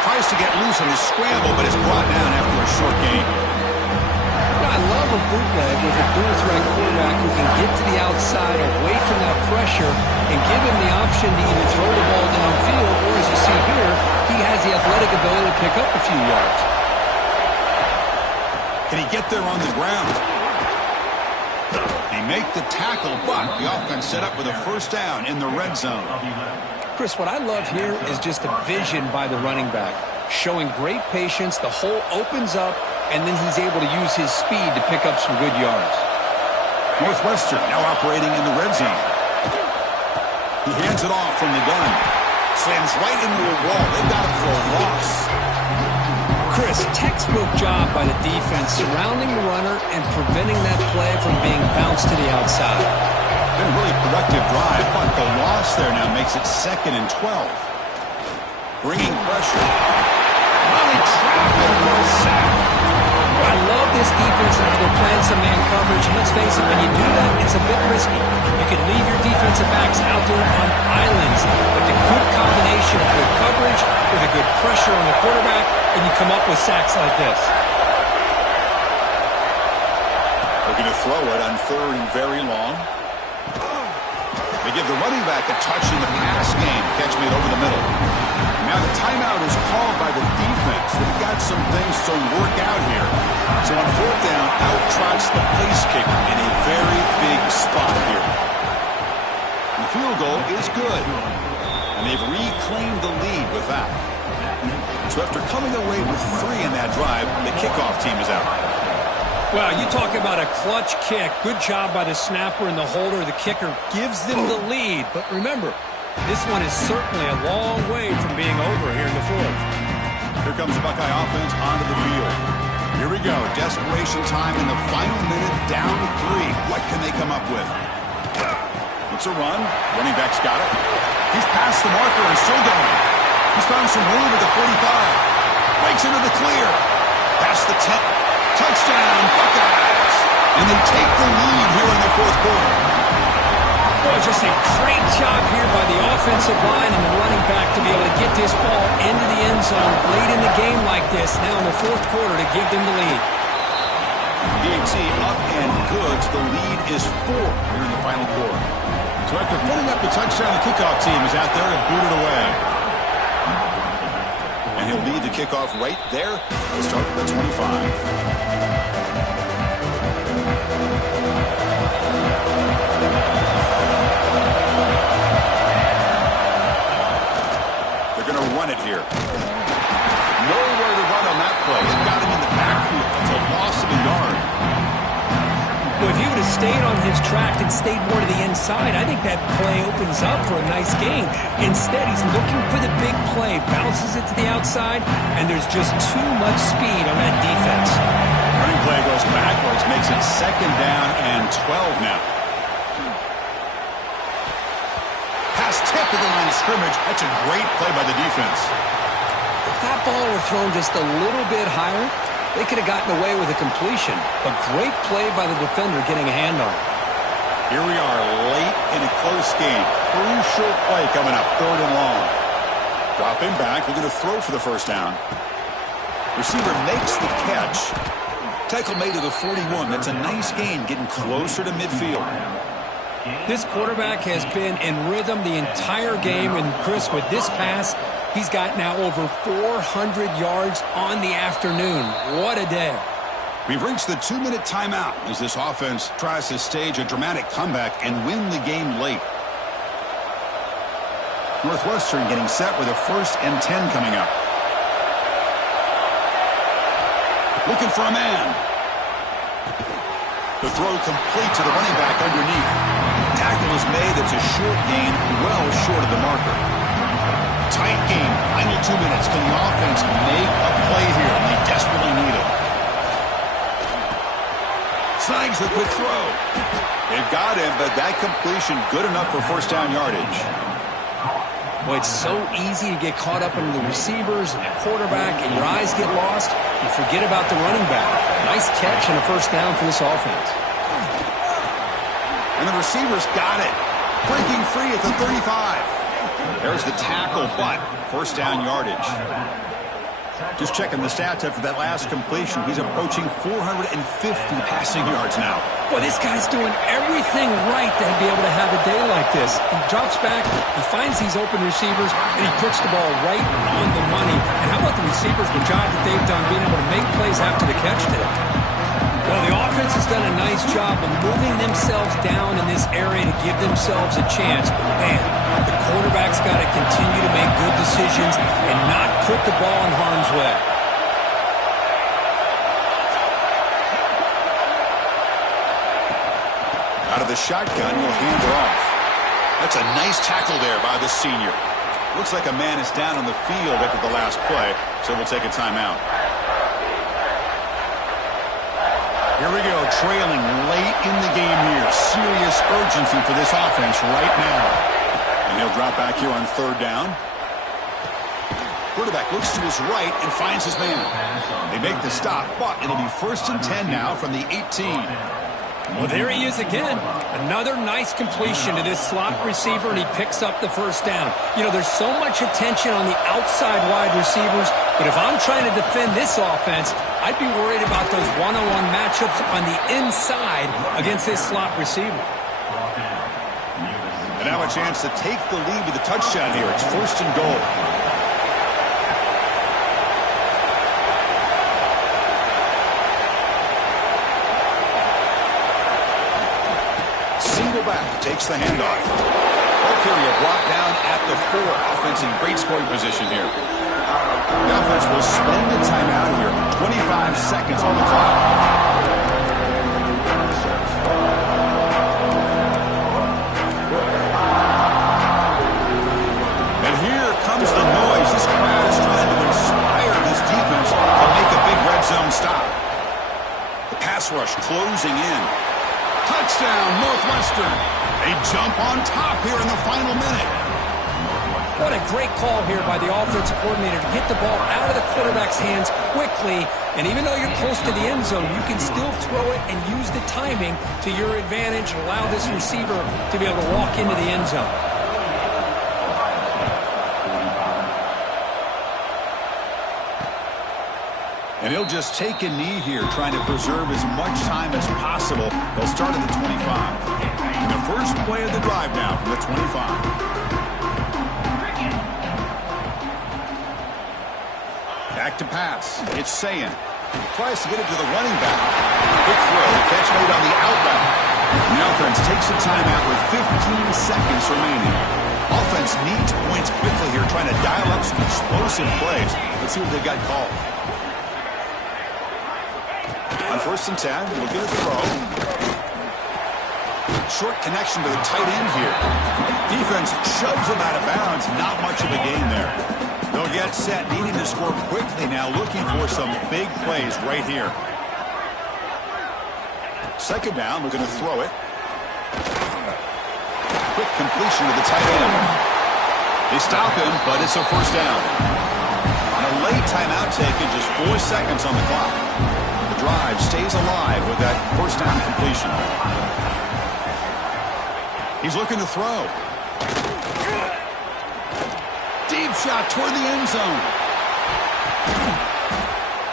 Tries to get loose on his scramble, but is brought down after a short gain. I love a bootleg with a dual-threat quarterback who can get to the outside away from that pressure and give him the option to either throw the ball downfield or, as you see here, he has the athletic ability to pick up a few yards. Can he get there on the ground? They make the tackle, but the offense set up with a first down in the red zone. Chris, what I love here is just the vision by the running back. Showing great patience, the hole opens up, and then he's able to use his speed to pick up some good yards. Northwestern now operating in the red zone. He hands it off from the gun. Slams right into a wall. They've got him for a loss. Chris, textbook job by the defense surrounding the runner and preventing that play from being bounced to the outside. Been a really productive drive, but the loss there now makes it 2nd and 12. Bringing pressure. Really trapped him for a sack. I love this defense defense, now they're playing some man coverage. And let's face it, when you do that, it's a bit risky. You can leave your defensive backs out there on islands. But the good combination of good coverage with a good pressure on the quarterback, and you come up with sacks like this. Looking to throw it on third and very long. They give the running back a touch in the pass game. Catch made over the middle. Now the timeout is called by the defense. They've got some things to work out here. So on fourth down, out trots the place kicker in a very big spot here. And the field goal is good. And they've reclaimed the lead with that. So after coming away with 3 in that drive, the kickoff team is out. Well, you talk about a clutch kick. Good job by the snapper and the holder. The kicker gives them the lead. But remember, this one is certainly a long way from being over here in the fourth. Here comes the Buckeye offense onto the field. Here we go. Desperation time in the final minute, down 3. What can they come up with? It's a run. Running back's got it. He's past the marker and still going. He's found some room at the 45. Breaks into the clear. Past the 10. Touchdown, Buckeyes. And they take the lead here in the fourth quarter. Boy, just a great job here by the offensive line and the running back to be able to get this ball into the end zone late in the game like this, now in the fourth quarter, to give them the lead. BAT up and good. The lead is 4 here in the final quarter. So after putting up the touchdown, the kickoff team is out there to boot it away. And he'll lead the kickoff right there. We'll start at the 25. They're going to run it here. Nowhere to run on that play. It got him in the backfield. It's a loss of a yard. Well, if he would have stayed on his track and stayed more to the inside, I think that play opens up for a nice gain. Instead, he's looking for the big play, bounces it to the outside, and there's just too much speed on that defense. Running play goes backwards, makes it second down and 12 now. Pass tip to the line of scrimmage. That's a great play by the defense. If that ball were thrown just a little bit higher, they could have gotten away with a completion. A great play by the defender getting a hand on it. Here we are late in a close game. Crucial play coming up, third and long. Dropping back, we're going to throw for the first down. Receiver makes the catch. Tackle made to the 41. That's a nice gain, getting closer to midfield. This quarterback has been in rhythm the entire game, and Chris, with this pass, he's got now over 400 yards on the afternoon. What a day. We've reached the 2-minute timeout as this offense tries to stage a dramatic comeback and win the game late. Northwestern getting set with a 1st and 10 coming up. Looking for a man. The throw complete to the running back underneath. Tackle is made. It's a short gain, well short of the marker. Tight game. Final 2 minutes. Can the offense make a play here? They desperately need it. Snags the quick throw. They've got him, but that completion good enough for first down yardage. Boy, it's so easy to get caught up in the receivers and the quarterback, and your eyes get lost. You forget about the running back. Nice catch and a first down for this offense. And the receivers got it. Breaking free at the 35. There's the tackle, but first down yardage. Just checking the stats after that last completion. He's approaching 450 passing yards now. Boy, this guy's doing everything right to be able to have a day like this. He drops back, he finds these open receivers, and he puts the ball right on the money. And how about the receivers, the job that they've done being able to make plays after the catch today? Well, the offense has done a nice job of moving themselves down in this area to give themselves a chance. But man, the quarterback's got to continue to make good decisions and not put the ball in harm's way. Out of the shotgun, he'll hand it off. That's a nice tackle there by the senior. Looks like a man is down on the field after the last play, so we'll take a timeout. Here we go, trailing late in the game here. Serious urgency for this offense right now. And he'll drop back here on third down. quarterback looks to his right and finds his man. They make the stop, but it'll be 1st and 10 now from the 18. Well, there he is again. Another nice completion to this slot receiver, and he picks up the first down. You know, there's so much attention on the outside wide receivers, but if I'm trying to defend this offense, I'd be worried about those one-on-one matchups on the inside against this slot receiver. And now a chance to take the lead with a touchdown here. It's 1st and goal. Single back takes the handoff. Flordia brought down at the 4. Offense in great scoring position here. The offense will spend the timeout here. 25 seconds on the clock. And here comes the noise. This crowd is trying to inspire this defense to make a big red zone stop. The pass rush closing in. Touchdown, Northwestern. They jump on top here in the final minute. What a great call here by the offensive coordinator to get the ball out of the quarterback's hands quickly. And even though you're close to the end zone, you can still throw it and use the timing to your advantage and allow this receiver to be able to walk into the end zone. And he'll just take a knee here, trying to preserve as much time as possible. They'll start at the 25. And the first play of the drive now from the 25. Back to pass. It's Sayin. Tries to get it to the running back. Quick throw. Catch made on the out route. And the offense takes a timeout with 15 seconds remaining. Offense needs points quickly here, trying to dial up some explosive plays. Let's see what they've got called. On 1st and 10, looking at the throw. Short connection to the tight end here. Defense shoves him out of bounds. Not much of a gain there. They'll get set, needing to score quickly now, looking for some big plays right here. 2nd down, we're going to throw it. Quick completion to the tight end. They stop him, but it's a 1st down. On a late timeout taken, just 4 seconds on the clock. The drive stays alive with that 1st down completion. He's looking to throw. Deep shot toward the end zone.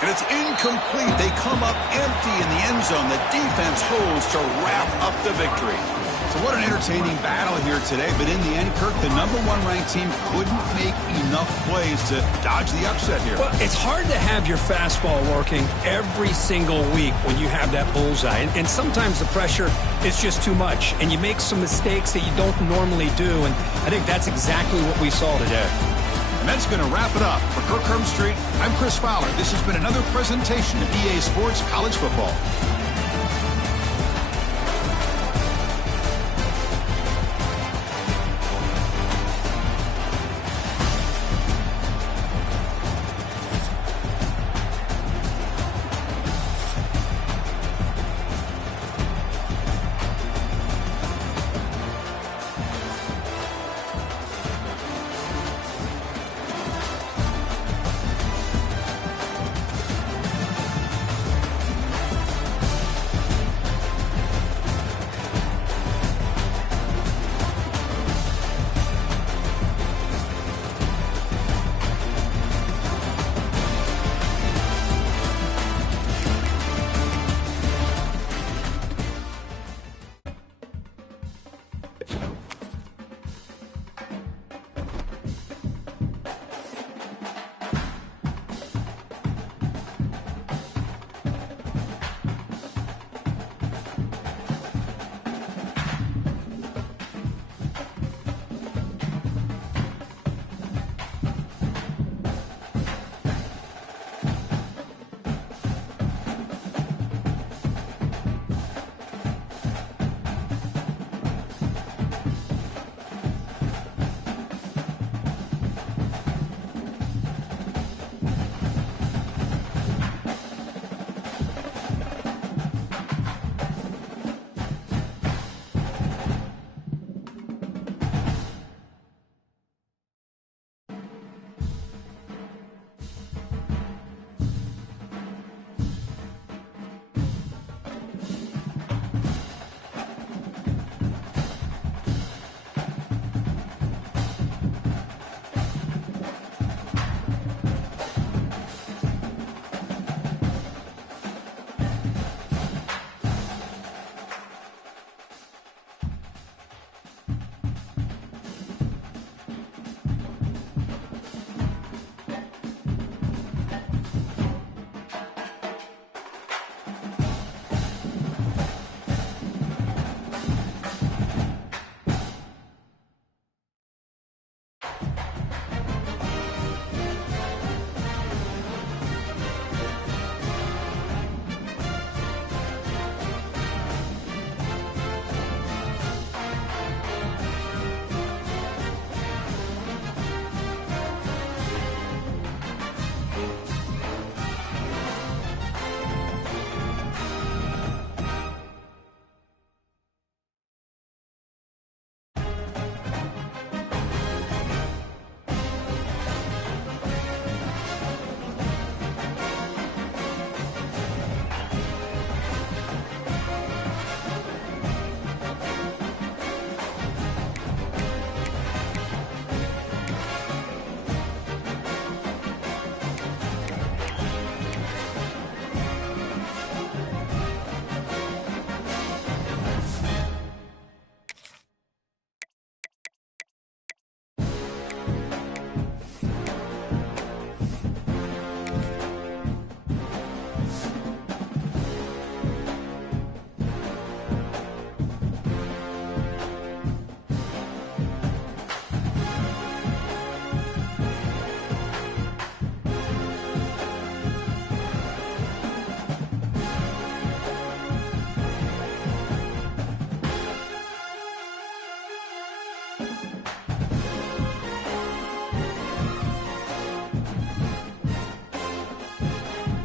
And it's incomplete. They come up empty in the end zone. The defense holds to wrap up the victory. So what an entertaining battle here today. But in the end, Kirk, the #1 ranked team couldn't make enough plays to dodge the upset here. Well, it's hard to have your fastball working every single week when you have that bullseye. And sometimes the pressure is just too much. And you make some mistakes that you don't normally do. And I think that's exactly what we saw today. And that's going to wrap it up. For Kirk Herbstreit, I'm Chris Fowler. This has been another presentation of EA Sports College Football.